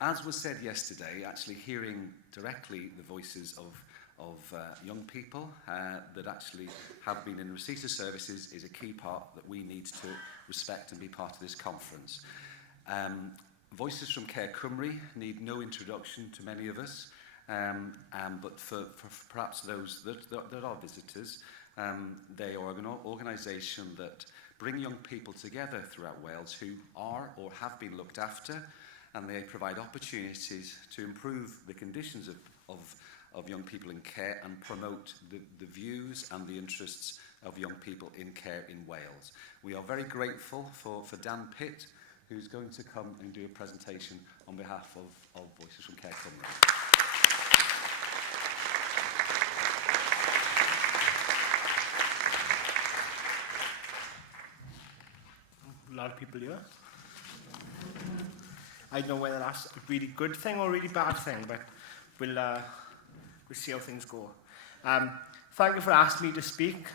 As was said yesterday, actually hearing directly the voices of young people that actually have been in receipt of services is a key part that we need to respect and be part of this conference. Voices from Care Cymru need no introduction to many of us, but for perhaps those that are visitors, they are an organisation that bring young people together throughout Wales who are or have been looked after, and they provide opportunities to improve the conditions of young people in care and promote the views and the interests of young people in care in Wales. We are very grateful for Dan Pitt, who's going to come and do a presentation on behalf of Voices from Care Cymru. A lot of people here. I don't know whether that's a really good thing or a really bad thing, but we'll see how things go. Thank you for asking me to speak.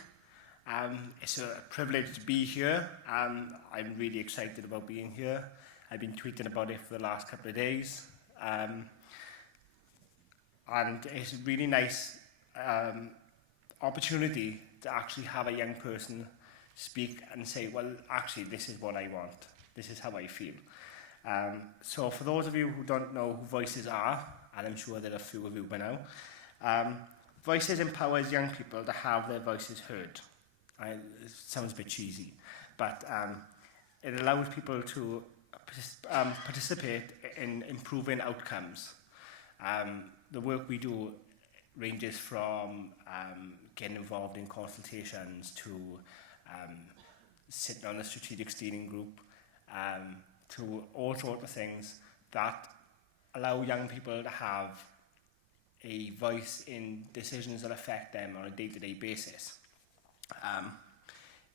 It's a privilege to be here. I'm really excited about being here. I've been tweeting about it for the last couple of days. And it's a really nice opportunity to actually have a young person speak and say, well, actually, this is what I want. This is how I feel. So for those of you who don't know who Voices are, and I'm sure there are a few of you by now, Voices empowers young people to have their voices heard. It sounds a bit cheesy, but it allows people to participate in improving outcomes. The work we do ranges from getting involved in consultations to sitting on a strategic steering group, to all sorts of things that allow young people to have a voice in decisions that affect them on a day-to-day basis.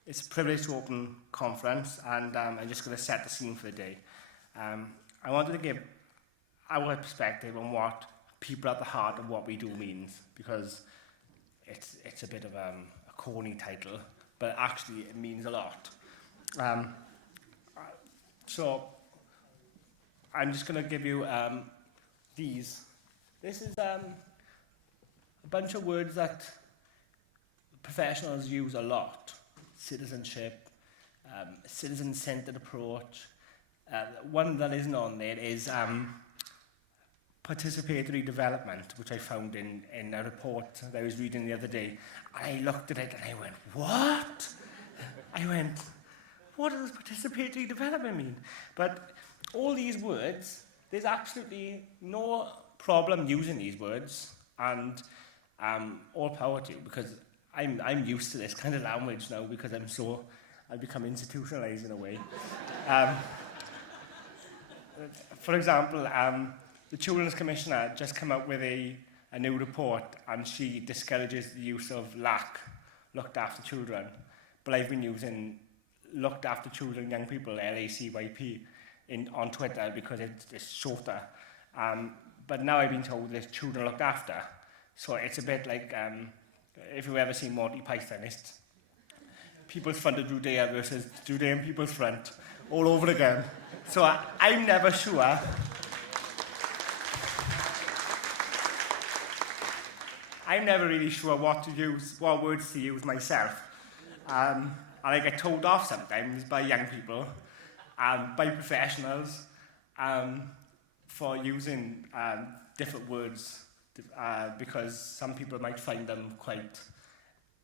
It's a privilege to open conference, and I'm just going to set the scene for the day. I wanted to give our perspective on what people at the heart of what we do means, because it's a bit of a corny title, but actually it means a lot. So I'm just going to give you these. This is a bunch of words that professionals use a lot. Citizenship, citizen-centered approach. One that isn't on there is participatory development, which I found in a report that I was reading the other day. I looked at it and I went, what? What does participatory development mean? But all these words, there's absolutely no problem using these words, and all power to you, because I'm used to this kind of language now, because I've become institutionalized in a way. For example, the Children's Commissioner just come out with a new report, and she discourages the use of LAC, looked after children, but I've been using looked after children, young people, LACYP, on Twitter because it's shorter. But now I've been told there's children looked after. So it's a bit like, if you've ever seen Monty Python, it's People's Front of Judea versus Judean People's Front, all over again. So I'm never sure. I'm never really sure what words to use myself. And I get told off sometimes by young people, by professionals, for using different words, because some people might find them quite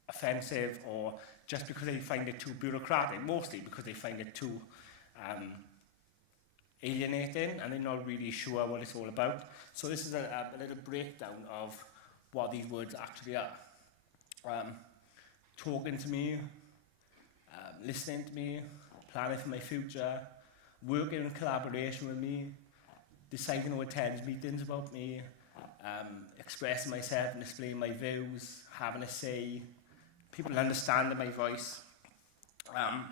offensive, or just because they find it too bureaucratic, mostly because they find it too alienating and they're not really sure what it's all about. So this is a little breakdown of what these words actually are. Talking to me, listening to me, planning for my future, working in collaboration with me, deciding who attends meetings about me, expressing myself and displaying my views, having a say, people understanding my voice. And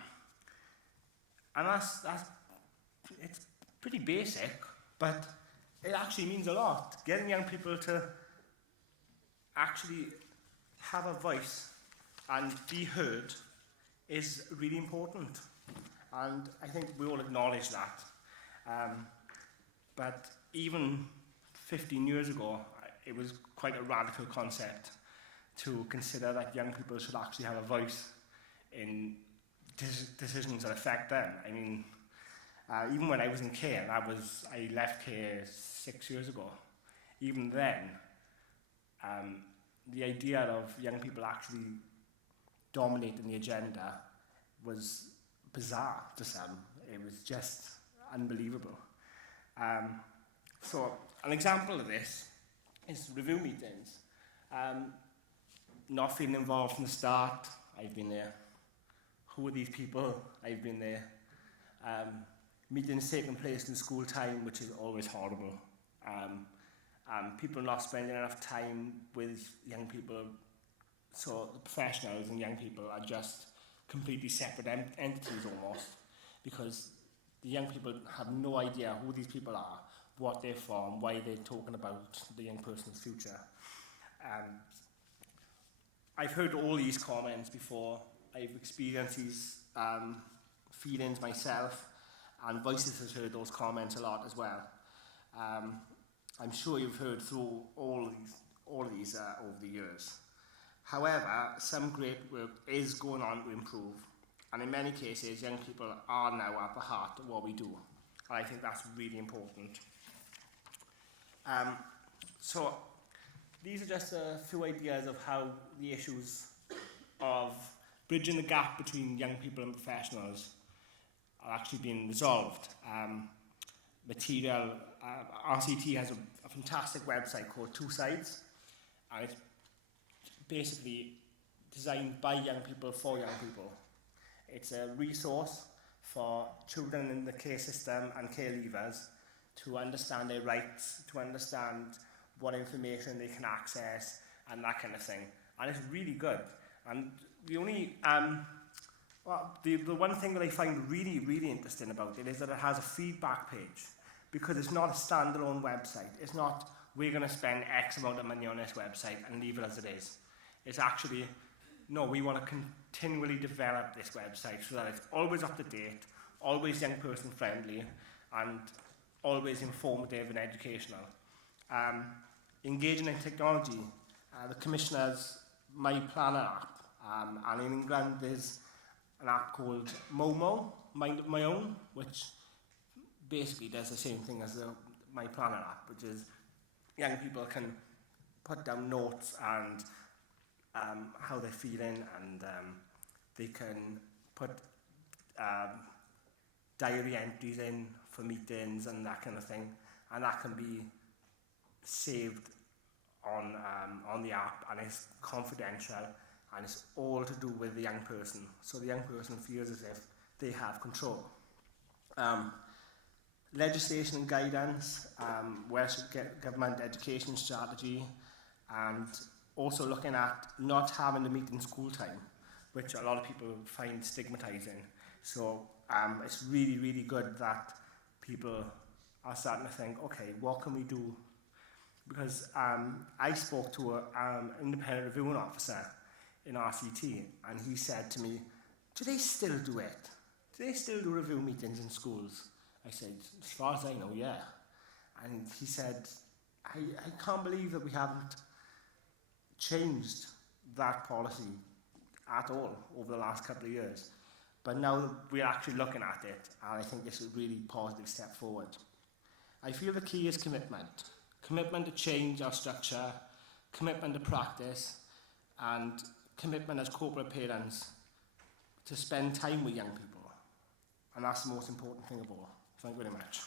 it's pretty basic, but it actually means a lot. Getting young people to actually have a voice and be heard is really important. And I think we all acknowledge that. But even 15 years ago, it was quite a radical concept to consider that young people should actually have a voice in decisions that affect them. I mean, even when I was in care, I left care 6 years ago. Even then, the idea of young people actually dominating the agenda was bizarre to some. It was just unbelievable. So an example of this is review meetings. Not feeling involved from the start, I've been there. Who are these people? I've been there. Meetings taking place in school time, which is always horrible. People not spending enough time with young people. So the professionals and young people are just completely separate entities almost, because the young people have no idea who these people are, what they're from, why they're talking about the young person's future. I've heard all these comments before. I've experienced these feelings myself, and Voices has heard those comments a lot as well. I'm sure you've heard through all of these over the years. However, some great work is going on to improve, and in many cases, young people are now at the heart of what we do, and I think that's really important. So these are just a few ideas of how the issues of bridging the gap between young people and professionals are actually being resolved. RCT has a fantastic website called Two Sides, and it's basically designed by young people for young people. It's a resource for children in the care system and care leavers to understand their rights, to understand what information they can access and that kind of thing. And it's really good. And the only, the one thing that I find really, really interesting about it is that it has a feedback page, because it's not a standalone website. It's not, we're going to spend X amount of money on this website and leave it as it is. It's actually, no, we want to continually develop this website so that it's always up to date, always young person friendly, and always informative and educational. Engaging in technology, the Commissioner's My Planner app, and in England there's an app called Momo, Mind of My Own, which basically does the same thing as the My Planner app, which is young people can put down notes and how they're feeling, and they can put diary entries in for meetings and that kind of thing, and that can be saved on the app, and it's confidential, and it's all to do with the young person, so the young person feels as if they have control. Legislation and guidance, Welsh Government education strategy, and also looking at not having to meet in school time, which a lot of people find stigmatizing. So it's really, really good that people are starting to think, okay, what can we do? Because I spoke to an independent reviewing officer in RCT, and he said to me, do they still do it? Do they still do review meetings in schools? I said, as far as I know, yeah. And he said, I can't believe that we haven't changed that policy at all over the last couple of years. But now we're actually looking at it, and I think it's a really positive step forward. I feel the key is commitment. Commitment to change our structure, commitment to practice, and commitment as corporate parents to spend time with young people. And that's the most important thing of all. Thank you very much.